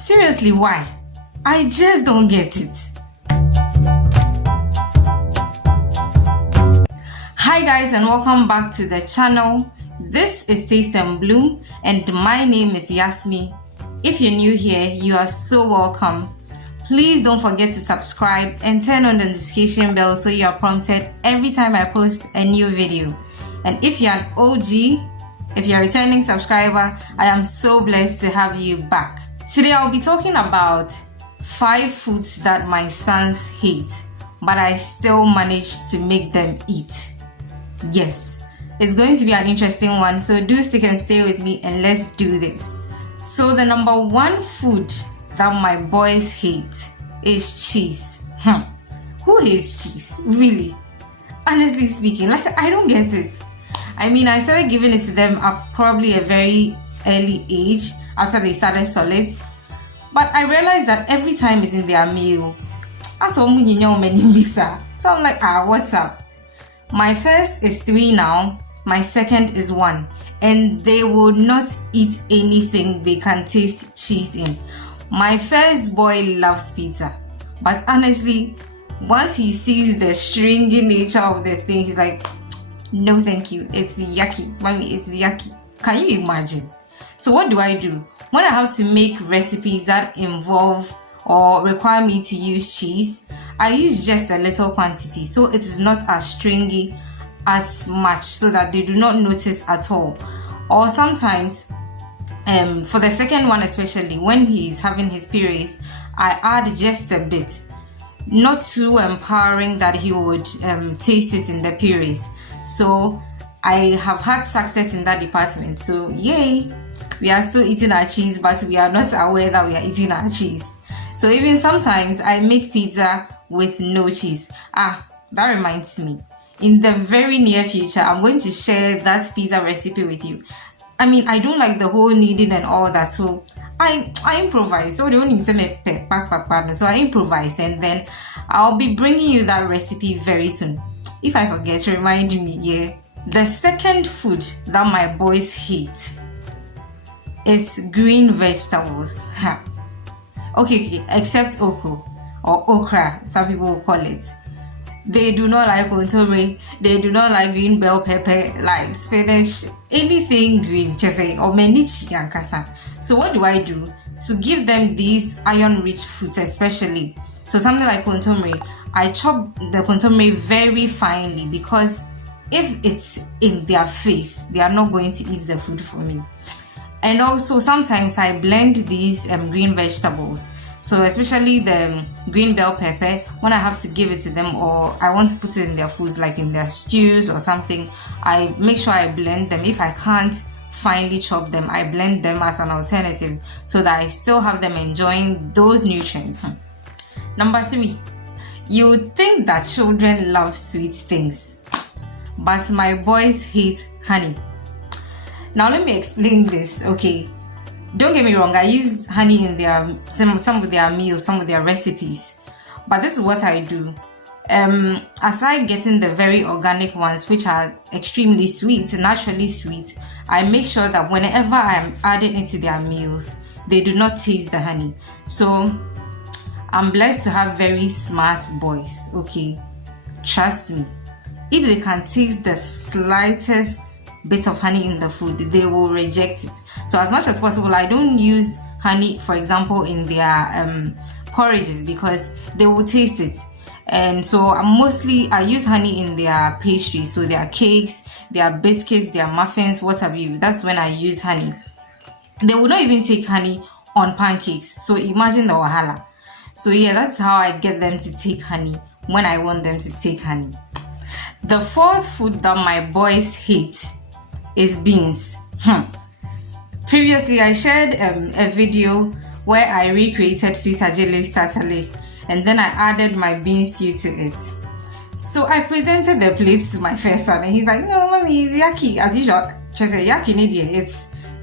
Seriously, why? I just don't get it. Hi guys, and welcome back to the channel. This is Taste and Bloom and my name is Yasmi. If you're new here, you are so welcome. Please don't forget to subscribe and turn on the notification bell so you are prompted every time I post a new video. And if you're an OG, if you're a returning subscriber, I am so blessed to have you back. Today I'll be talking about 5 foods that my sons hate, but I still managed to make them eat. Yes, it's going to be an interesting one, so do stick and stay with me and let's do this. So the number 1 food that my boys hate is cheese. Who hates cheese? Really? Honestly speaking, I don't get it. I mean, I started giving it to them at probably a very early age after they started solids. But I realized that every time it's in their meal, so I'm like, what's up? My first is 3 now, my second is 1, and they will not eat anything they can taste cheese in. My first boy loves pizza, but honestly, once he sees the stringy nature of the thing, he's like, no thank you, it's yucky, mommy, it's yucky. Can you imagine? So what do? When I have to make recipes that involve or require me to use cheese, I use just a little quantity so it is not as stringy as much so that they do not notice at all. Or sometimes, for the second one especially, when he's having his periods, I add just a bit. Not too empowering that he would taste it in the periods. So I have had success in that department. So yay, we are still eating our cheese, but we are not aware that we are eating our cheese. So even sometimes I make pizza with no cheese. That reminds me. In the very near future, I'm going to share that pizza recipe with you. I mean, I don't like the whole kneading and all that, so I improvise. So they only say so I improvised, and then I'll be bringing you that recipe very soon. If I forget, remind me. Yeah. The second food that my boys hate is green vegetables. Okay, except okra or okra, some people will call it. They do not like ontome, they do not like green bell pepper, like spinach, anything green, or menichi and kasa. So what do? To give them these iron-rich foods especially. So something like kontomire, I chop the kontomire very finely because if it's in their face, they are not going to eat the food for me. And also sometimes I blend these green vegetables. So especially the green bell pepper, when I have to give it to them or I want to put it in their foods, like in their stews or something, I make sure I blend them. If I can't finely chop them, I blend them as an alternative so that I still have them enjoying those nutrients. Number 3, you would think that children love sweet things, but my boys hate honey. Now let me explain this, okay? Don't get me wrong, I use honey in some of their meals, some of their recipes. But this is what I do. Aside getting the very organic ones, which are extremely sweet, naturally sweet, I make sure that whenever I'm adding it to their meals, they do not taste the honey. So I'm blessed to have very smart boys, okay? Trust me. If they can taste the slightest bit of honey in the food, they will reject it. So as much as possible, I don't use honey, for example, in their porridges because they will taste it. And so I use honey in their pastries, so their cakes, their biscuits, their muffins, what have you. That's when I use honey. They will not even take honey on pancakes, so imagine the wahala. So yeah, that's how I get them to take honey when I want them to take honey. The 4th food that my boys hate is beans. Previously I shared a video where I recreated sweet ajele statale and then I added my bean stew to it. So I presented the plate to my first son and he's like, no mommy, it's yaki. As usual, she said yaki nidia.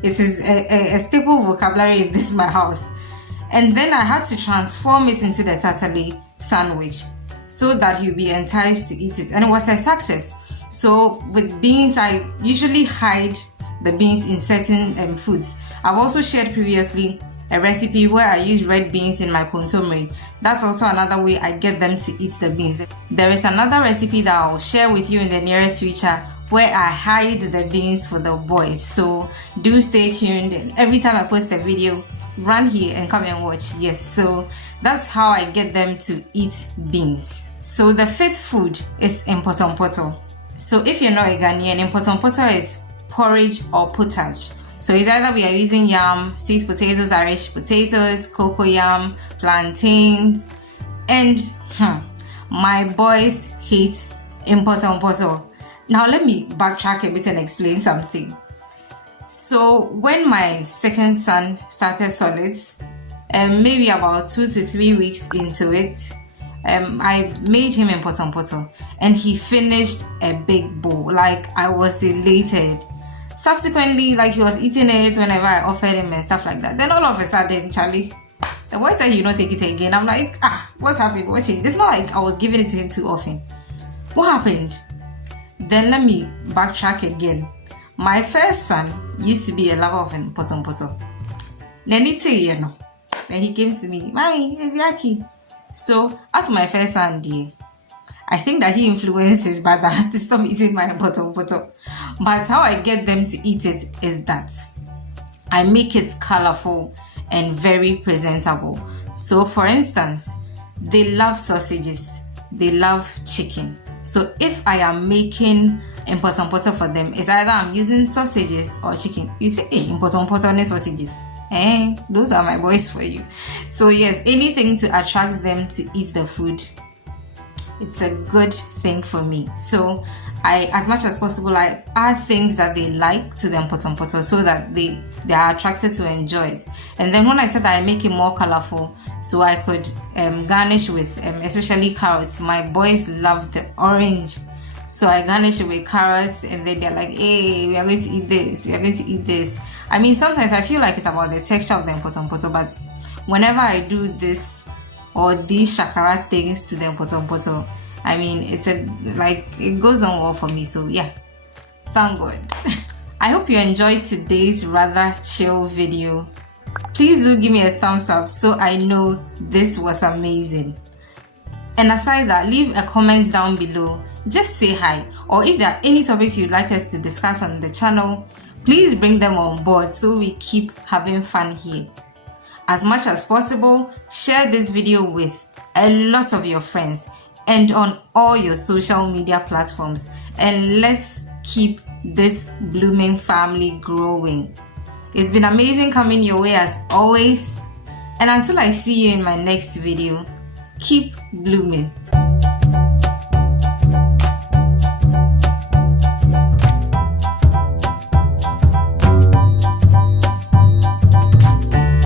It is a staple vocabulary in this my house. And then I had to transform it into the tatale sandwich so that he'll be enticed to eat it, and it was a success. So with beans, I usually hide the beans in certain foods. I've also shared previously a recipe where I use red beans in my kontomire. That's also another way I get them to eat the beans. There is another recipe that I'll share with you in the nearest future where I hide the beans for the boys. So do stay tuned, and every time I post a video, run here and come and watch. Yes, so that's how I get them to eat beans. So the fifth food is impotompoto. So if you're not a Ghanaian, impotompoto is porridge or potage. So it's either we are using yam, sweet potatoes, Irish potatoes, cocoyam, plantains, and my boys hate impotompoto. Now let me backtrack a bit and explain something. So when my second son started solids, maybe about 2 to 3 weeks into it, I made him impotompoto and he finished a big bowl. Like, I was elated. Subsequently, like, he was eating it whenever I offered him and stuff like that. Then all of a sudden, Charlie, the boy said, "You not take it again." I'm like, what's happening? What changed? It's not like I was giving it to him too often. What happened? Then let me backtrack again. My first son used to be a lover of impotompoto. Then he came to me, "Mommy, it's yaki." So as for my first son, I think that he influenced his brother to stop eating my impotompoto. But how I get them to eat it is that I make it colorful and very presentable. So for instance, they love sausages, they love chicken. So if I am making impotompoto for them, it's either I'm using sausages or chicken. You say, "Hey, impotompoto and sausages." Those are my boys for you. So yes, anything to attract them to eat the food, it's a good thing for me. So I, as much as possible, I add things that they like to the impotompoto so that they are attracted to enjoy it. And then when I said that I make it more colorful, so I could garnish with especially carrots. My boys love the orange, so I garnish it with carrots, and then they're like, "Hey, we are going to eat this, we are going to eat this." I mean, sometimes I feel like it's about the texture of the impotompoto, but whenever I do this or these shakara things to the impotompoto, I mean, it goes on well for me. So yeah, thank God. I hope you enjoyed today's rather chill video. Please do give me a thumbs up so I know this was amazing. And aside that, leave a comment down below. Just say hi, or if there are any topics you'd like us to discuss on the channel, please bring them on board so we keep having fun here. As much as possible, share this video with a lot of your friends and on all your social media platforms, and let's keep this blooming family growing. It's been amazing coming your way as always, and until I see you in my next video, keep blooming.